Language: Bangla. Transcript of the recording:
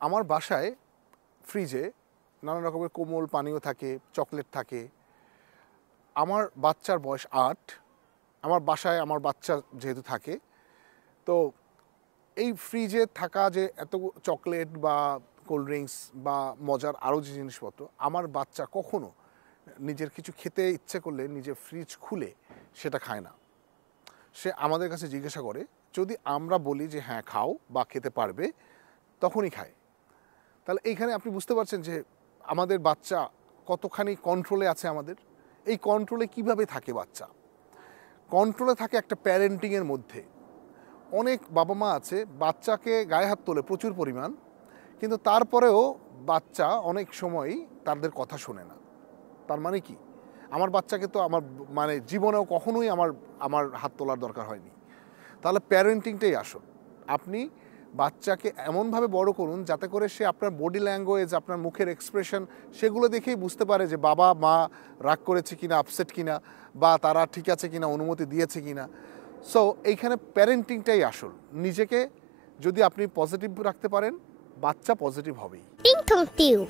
আমার বাসায় ফ্রিজে নানা রকমের কোমল পানীয় থাকে, চকলেট থাকে। আমার বাচ্চার বয়স ৮। আমার বাসায় আমার বাচ্চা যেহেতু থাকে, তো এই ফ্রিজে থাকা যে এত চকলেট বা কোল্ড ড্রিঙ্কস বা মজার আরও যে জিনিসপত্র, আমার বাচ্চা কখনো নিজের কিছু খেতে ইচ্ছে করলে নিজে ফ্রিজ খুলে সেটা খায় না। সে আমাদের কাছে জিজ্ঞাসা করে, যদি আমরা বলি যে হ্যাঁ খাও বা খেতে পারবে, তখনই খায়। তাহলে এইখানে আপনি বুঝতে পারছেন যে আমাদের বাচ্চা কতখানি কন্ট্রোলে আছে আমাদের। এই কন্ট্রোলে কিভাবে থাকে বাচ্চা? কন্ট্রোলে থাকে একটা প্যারেন্টিংয়ের মধ্যে। অনেক বাবা মা আছে বাচ্চাকে গায়ে হাত তোলে প্রচুর পরিমাণ, কিন্তু তারপরেও বাচ্চা অনেক সময়ই তাদের কথা শোনে না। তার মানে কি? আমার বাচ্চাকে তো আমার মানে জীবনেও কখনোই আমার আমার হাত তোলার দরকার হয়নি। তাহলে প্যারেন্টিংটাই আসল। আপনি বাচ্চাকে এমনভাবে বড় করুন যাতে করে সে আপনার বডি ল্যাঙ্গুয়েজ, আপনার মুখের এক্সপ্রেশন, সেগুলো দেখেই বুঝতে পারে যে বাবা মা রাগ করেছে কিনা, আপসেট কিনা, বা তারা ঠিক আছে কিনা, অনুমতি দিয়েছে কিনা। সো এইখানে প্যারেন্টিংটাই আসল। নিজেকে যদি আপনি পজিটিভ রাখতে পারেন, বাচ্চা পজিটিভ হবেই। টিংটং টিউব